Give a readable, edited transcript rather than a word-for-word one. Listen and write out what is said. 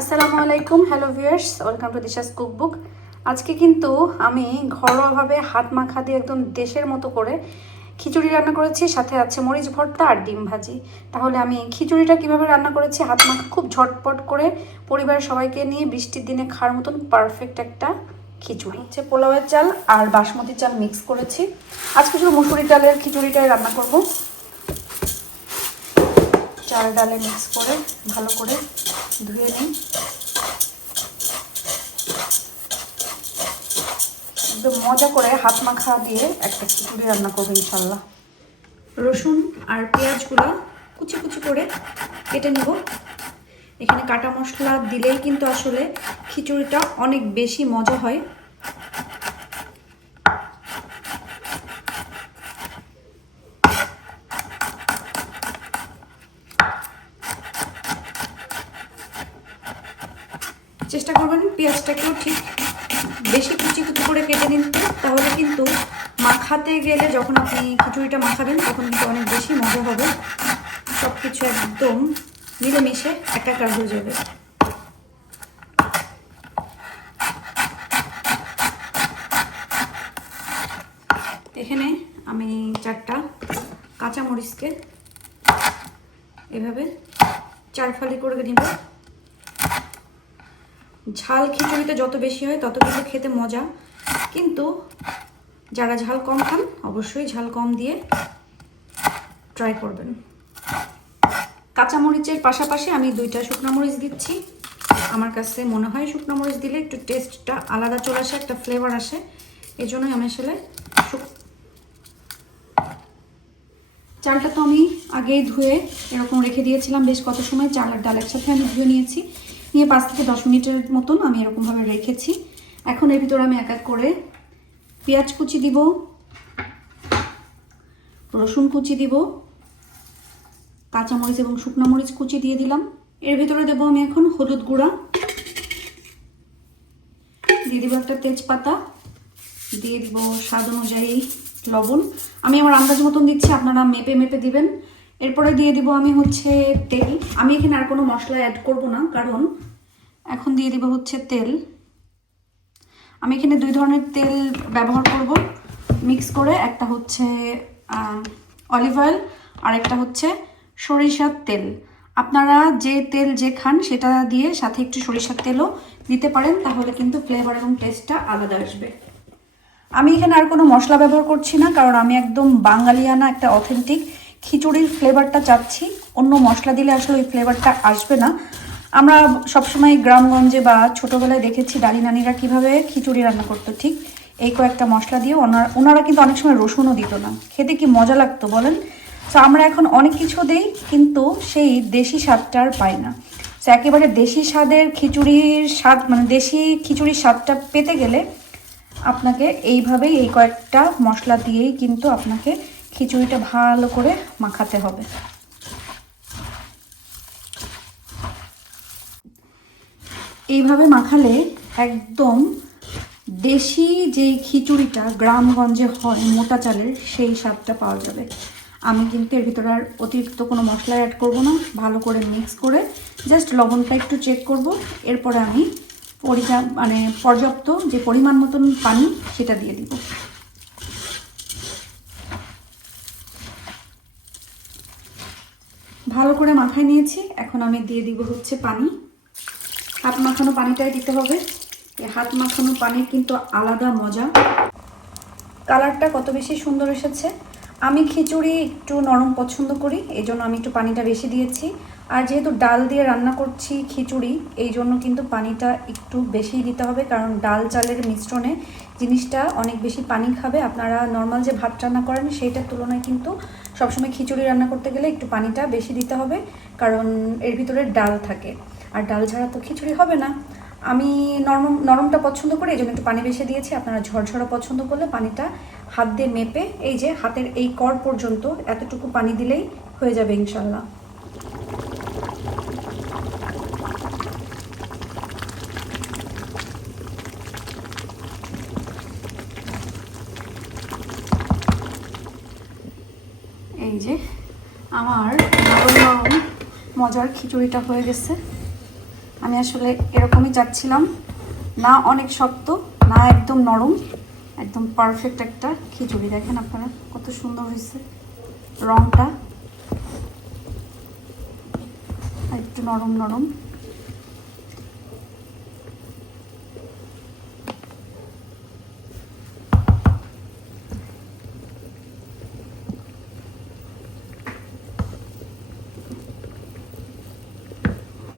আসসালামু আলাইকুম, hello viewers, welcome to দিশাস cookbook. আজকে কিন্তু আমি ঘরোয়াভাবে হাত মাখা দিয়ে একদম দেশের মতো করে খিচুড়ি রান্না করেছি, সাথে আছে মরিচ ভর্তা আর ডিম ভাজি। তাহলে আমি খিচুড়িটা কিভাবে রান্না করেছি, হাত মাখা খুব ঝটপট করে পরিবারের সবাইকে নিয়ে বৃষ্টির দিনে খাওয়ার মতন পারফেক্ট একটা খিচুড়ি। হচ্ছে পোলাওয়ের চাল আর বাসমতি চাল মিক্স করেছি। আজকে শুধু মুসুরি ডালের খিচুড়িটাই রান্না করব। চাল ডালে মিক্স করে ভালো করে ধুয়ে নিই। একদম মজা করে হাত মাখা দিয়ে একটা খিচুড়ি রান্না করবো ইনশাল্লাহ। রসুন আর পেঁয়াজগুলো কুচি কুচি করে কেটে নেব। এখানে কাটা মশলা দিলেই কিন্তু আসলে খিচুড়িটা অনেক বেশি মজা হয়। চেষ্টা করবেন পেঁয়াজটাকেও ঠিক বেশি কুচি কুচি করে কেটে নিতে, তাহলে কিন্তু মাখাতে গেলে যখন আপনি খিচুড়িটা মাখাবেন তখন কিন্তু অনেক বেশি মজা হবে। সব কিছু একদম মিলেমিশে একাকার হয়ে যাবে। এখানে আমি 4টা কাঁচামরিচকে এভাবে 4 ফালি করে নিব। ঝাল খিচুড়িতে যত বেশি হয় তত কিন্তু খেতে মজা, কিন্তু যারা ঝাল কম খান অবশ্যই ঝাল কম দিয়ে ট্রাই করবেন। কাঁচামরিচের পাশাপাশি আমি 2টা শুকনো মরিচ দিচ্ছি। আমার কাছে মনে হয় শুকনো মরিচ দিলে একটু টেস্টটা আলাদা চলে আসে, একটা ফ্লেভার আসে, এই জন্যই আমি আসলে চালটা তো আমি আগেই ধুয়ে এরকম রেখে দিয়েছিলাম বেশ কত সময়। চাল আর ডালের সাথে আমি ধুয়ে নিয়েছি, নিয়ে 5 থেকে 10 মিনিটের মতন আমি এরকমভাবে রেখেছি। এখন এর ভিতরে আমি এক এক করে পেঁয়াজ কুচি দিব, রসুন কুচি দিব, কাঁচামরিচ এবং শুকনো মরিচ কুচি দিয়ে দিলাম। এর ভিতরে দেবো আমি এখন হলুদ গুঁড়া, দিয়ে দিব একটা তেজপাতা, দিয়ে দিব স্বাদ অনুযায়ী লবণ। আমি আমার আন্দাজ মতন দিচ্ছি, আপনারা মেপে মেপে দিবেন। এরপরে দিয়ে দিব আমি হচ্ছে তেল। আমি এখানে আর কোনো মশলা অ্যাড করব না, কারণ এখন দিয়ে দিব হচ্ছে তেল। আমি এখানে 2 ধরনের তেল ব্যবহার করব মিক্স করে, একটা হচ্ছে অলিভ অয়েল আর একটা হচ্ছে সরিষার তেল। আপনারা যে তেল যে খান সেটা দিয়ে সাথে একটু সরিষার তেলও দিতে পারেন, তাহলে কিন্তু ফ্লেভার এবং টেস্টটা আলাদা আসবে। আমি এখানে আর কোনো মশলা ব্যবহার করছি না, কারণ আমি একদম বাঙালিয়ানা একটা অথেন্টিক খিচুড়ির ফ্লেভারটা চাচ্ছি। অন্য মশলা দিলে আসলে ওই ফ্লেভারটা আসবে না। আমরা সবসময় গ্রামগঞ্জে বা ছোটোবেলায় দেখেছি দাদি নানিরা কীভাবে খিচুড়ি রান্না করতো, ঠিক এই কয়েকটা মশলা দিয়ে। ওনারা কিন্তু অনেক সময় রসুনও দিত না, খেতে কি মজা লাগতো বলেন। তো আমরা এখন অনেক কিছু দেই, কিন্তু সেই দেশি স্বাদটা আর পাই না। তো একেবারে দেশি স্বাদের খিচুড়ির স্বাদ, মানে দেশি খিচুড়ির স্বাদটা পেতে গেলে আপনাকে এইভাবেই এই কয়েকটা মশলা দিয়েই কিন্তু আপনাকে খিচুড়িটা ভালো করে মাখাতে হবে। এইভাবে মাখালে একদম দেশি যেই খিচুড়িটা গ্রামগঞ্জে হয় মোটা চালের, সেই স্বাদটা পাওয়া যাবে। আমি কিন্তু এর ভিতরে আর অতিরিক্ত কোনো মশলা অ্যাড করব না। ভালো করে মিক্স করে জাস্ট লবণটা একটু চেক করব। এরপরে আমি পর্যাপ্ত যে পরিমাণ মতন পানি সেটা দিয়ে দিব। ভালো করে মাখায় নিয়েছি, এখন আমি দিয়ে দিব হচ্ছে পানি। হাত মাখানো পানিটাই দিতে হবে। এই হাত মাখানো পানির কিন্তু আলাদা মজা। কালারটা কত বেশি সুন্দর এসেছে। আমি খিচুড়ি একটু নরম পছন্দ করি, এই জন্য আমি একটু পানিটা বেশি দিয়েছি। আর যেহেতু ডাল দিয়ে রান্না করছি খিচুড়ি, এই জন্য কিন্তু পানিটা একটু বেশি দিতে হবে, কারণ ডাল চালের মিশ্রণে জিনিসটা অনেক বেশি পানি খাবে। আপনারা নর্মাল যে ভাত রান্না করেন সেইটার তুলনায় কিন্তু সবসময় খিচুড়ি রান্না করতে গেলে একটু পানিটা বেশি দিতে হবে, কারণ এর ভিতরে ডাল থাকে, আর ডাল ছাড়া তো খিচুড়ি হবে না। আমি নরমটা পছন্দ করি, এই জন্য একটু পানি বেশি দিয়েছি। আপনারা ঝরঝরা পছন্দ করলে পানিটা হাত দিয়ে মেপে, এই যে হাতের এই কর পর্যন্ত এতটুকু পানি দিলেই হয়ে যাবে ইনশাল্লাহ। এই যে আমার নরম নরম মজার খিচুড়িটা হয়ে গেছে। আমি আসলে এরকমই চাচ্ছিলাম, না অনেক শক্ত না একদম নরম, একদম পারফেক্ট একটা খিচুড়ি। দেখেন আপনারা কত সুন্দর হয়েছে রংটা, একটু নরম নরম।